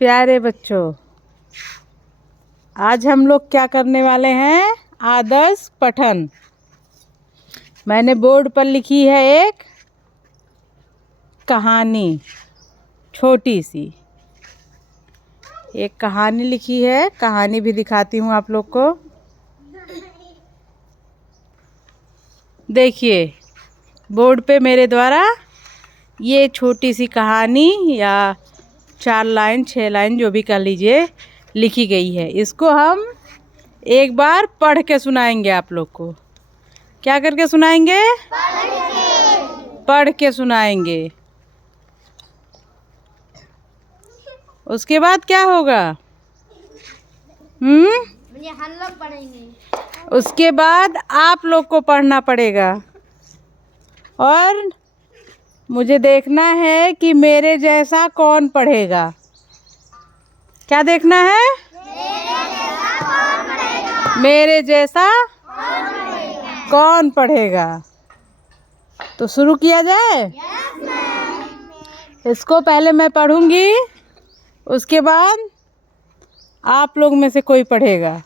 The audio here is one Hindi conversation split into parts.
प्यारे बच्चों, आज हम लोग क्या करने वाले हैं? आदर्श पठन। मैंने बोर्ड पर लिखी है एक कहानी, छोटी सी एक कहानी लिखी है। कहानी भी दिखाती हूँ आप लोग को। देखिए बोर्ड पे मेरे द्वारा ये छोटी सी कहानी या 4 लाइन 6 लाइन जो भी कर लीजिए लिखी गई है। इसको हम एक बार पढ़ के सुनाएंगे आप लोग को। क्या करके सुनाएंगे? पढ़ के सुनाएंगे। उसके बाद क्या होगा? हम लोग पढ़ेंगे। उसके बाद आप लोग को पढ़ना पड़ेगा और मुझे देखना है कि मेरे जैसा कौन पढ़ेगा। क्या देखना है? मेरे जैसा कौन पढ़ेगा। तो शुरू किया जाए। इसको पहले मैं पढ़ूंगी, उसके बाद आप लोग में से कोई पढ़ेगा।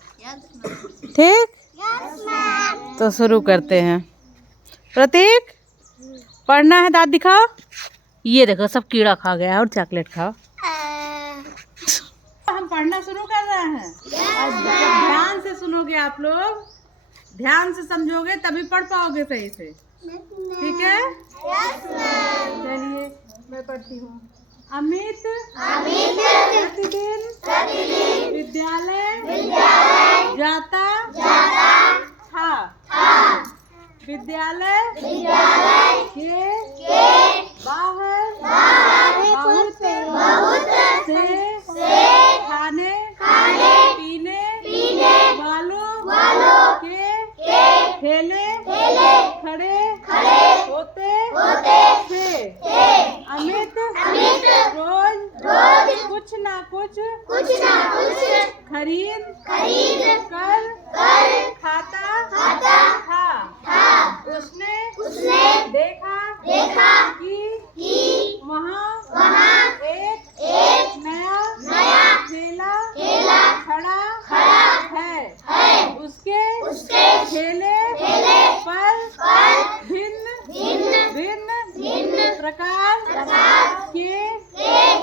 ठीक? तो शुरू करते हैं। प्रतीक, पढ़ना है। दांत दिखाओ। ये देखो सब कीड़ा खा गया है और चॉकलेट खाओ। हम पढ़ना शुरू कर रहे हैं। ध्यान से सुनोगे आप लोग, ध्यान से समझोगे तभी पढ़ पाओगे सही से। ठीक है? चलिए मैं पढ़ती हूँ। अमित प्रतिदिन विद्यालय जाता था। विद्यालय के बाहर बहुत से खाने पीने वालों के ठेले खड़े होते थे। अमित रोज कुछ ना कुछ खरीद कर खाता था। उसने देखा कि वहाँ एक नया ठेला खड़ा है। उसके ठेले पर भिन्न प्रकार के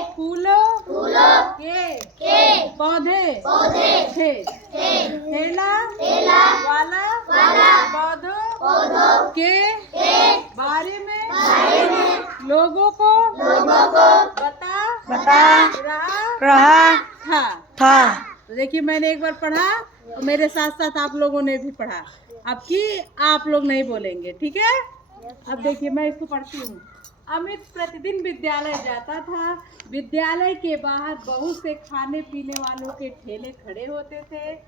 फूलों के पौधे थे। ठेला वाला पौधों के बारे में लोगों को बता रहा था। तो देखिए मैंने एक बार पढ़ा और मेरे साथ साथ आप लोगों ने भी पढ़ा। अब की आप लोग नहीं बोलेंगे, ठीक है? अब देखिए मैं इसको पढ़ती हूँ। अमित प्रतिदिन विद्यालय जाता था। विद्यालय के बाहर बहुत से खाने पीने वालों के ठेले खड़े होते थे।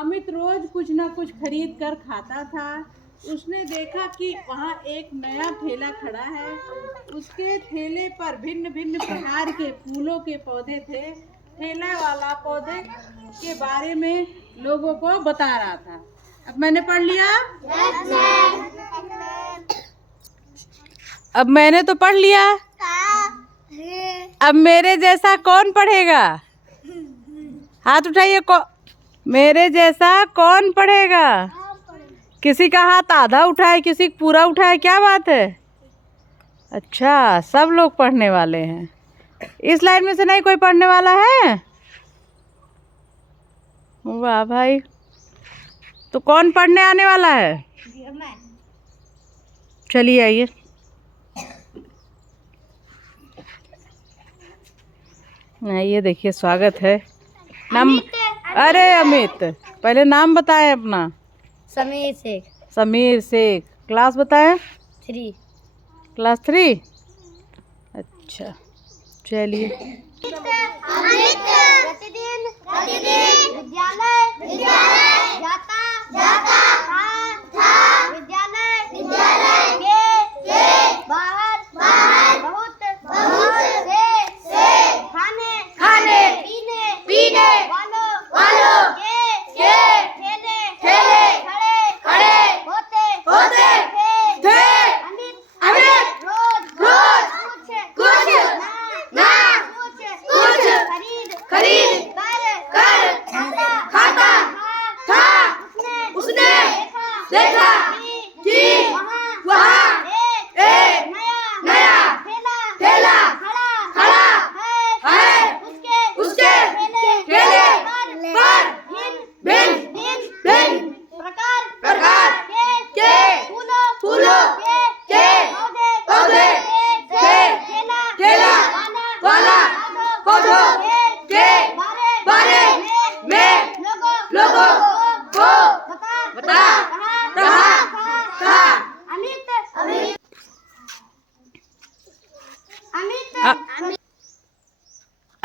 अमित रोज कुछ न कुछ खरीद कर खाता था। उसने देखा कि वहाँ एक नया ठेला खड़ा है। उसके ठेले पर भिन्न प्रकार के फूलों के पौधे थे। ठेला वाला पौधे के बारे में लोगों को बता रहा था। अब मैंने पढ़ लिया। अब मैंने तो पढ़ लिया। अब मेरे जैसा कौन पढ़ेगा? हाथ उठाइए। मेरे जैसा कौन पढ़ेगा? किसी का हाथ आधा उठाए, किसी का पूरा उठाए। क्या बात है? अच्छा, सब लोग पढ़ने वाले हैं। इस लाइन में से नहीं कोई पढ़ने वाला है? वाह भाई। तो कौन पढ़ने आने वाला है? चलिए आइए। ये देखिए स्वागत है। नाम? अरे अमित, पहले नाम बताएं अपना। समीर शेख। क्लास बताएं। 3। क्लास 3। अच्छा चलिए। प्रतिदिन विद्यालय जाता था। विद्यालय के बाहर बहुत से खाने पीने वालों के ठेले खड़े होते थे। अमित रोज कुछ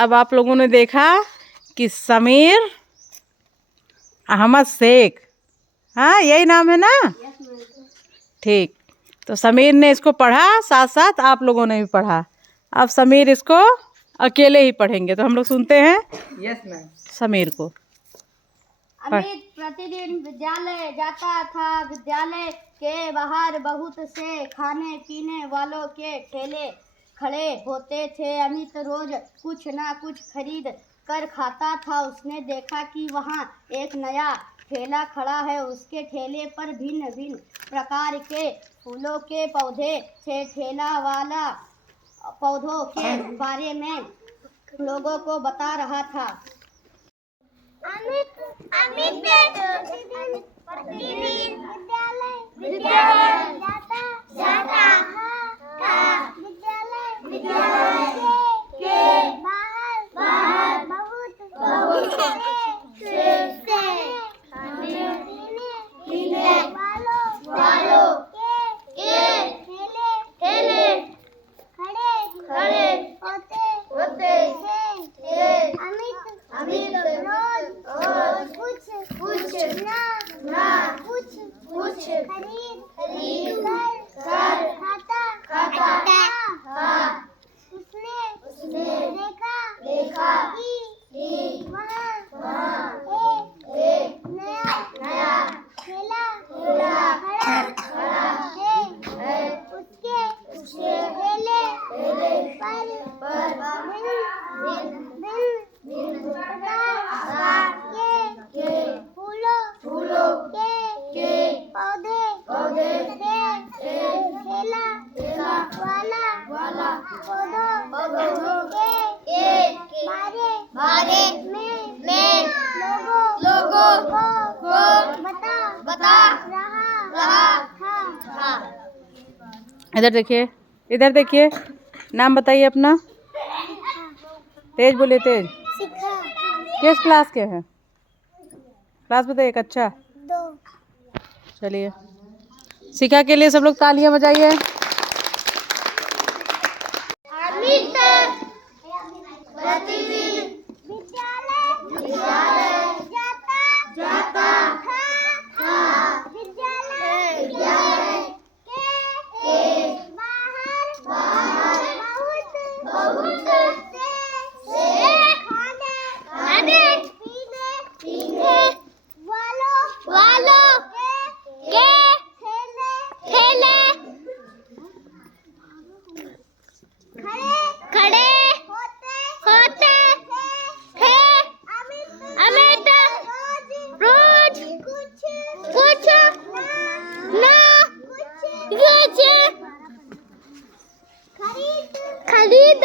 अब आप लोगों ने देखा कि समीर अहमद शेख, हाँ यही नाम है ना? ठीक, तो समीर ने इसको पढ़ा, साथ साथ आप लोगों ने भी पढ़ा। अब समीर इसको अकेले ही पढ़ेंगे, तो हम लोग सुनते हैं। Yes ma'am. समीर को। अमित प्रतिदिन विद्यालय जाता था। विद्यालय के बाहर बहुत से खाने पीने वालों के ठेले खड़े होते थे। अमित रोज कुछ ना कुछ खरीद कर खाता था। उसने देखा कि वहाँ एक नया ठेला खड़ा है। उसके ठेले पर भिन्न भिन्न प्रकार के फूलों के पौधे थे। ठेला वाला पौधों के बारे में लोगों को बता रहा था। अमित प्रतिदिन विद्यालय जाता था। विद्यालय के बाहर बहुत से खाने पीने वालों के ठेले खड़े होते थे। अमित रोज कुछ ना कुछ खरीद कर खाता था। उसने देखा कि वहाँ एक नया ठेला खड़ा है। उसके ठेले पर भिन्न प्रकार के फूलों के पौधे थे। ठेला वाला पौधों के बारे में लोगों को बता रहा था। इधर देखिए, नाम बताइए अपना। तेज बोलिए, तेज। किस क्लास के हैं? क्लास बताइए। अच्छा, 2। चलिए, शिखा के लिए सब लोग तालियां बजाइए। अमित प्रतिदिन विद्यालय जाता था। विद्यालय के बाहर बहुत से खाने पीने वालों के ठेले खड़े होते थे। अमित रोज कुछ ना कुछ खरीद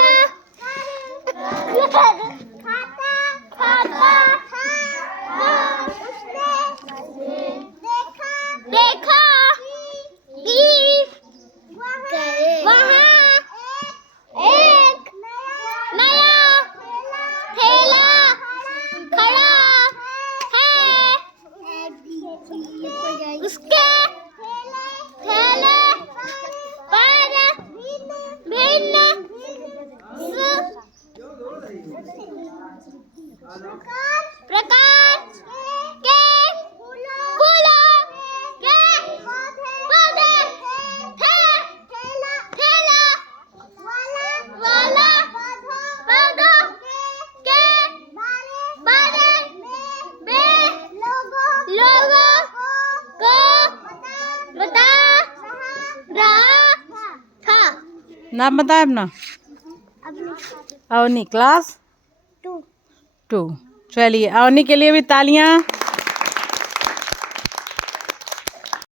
खाता था। उसने देखा कि वहाँ एक नया ठेला खड़ा है। उसके ठेले पर भिन्न प्रकार के फूलों के पौधे थे। ठेला वाला पौधों के बारे में लोगों को बता रहा था। नाम बताए अपना। अवनी, क्लास 2। चलिए, अवनी के लिए भी तालियां।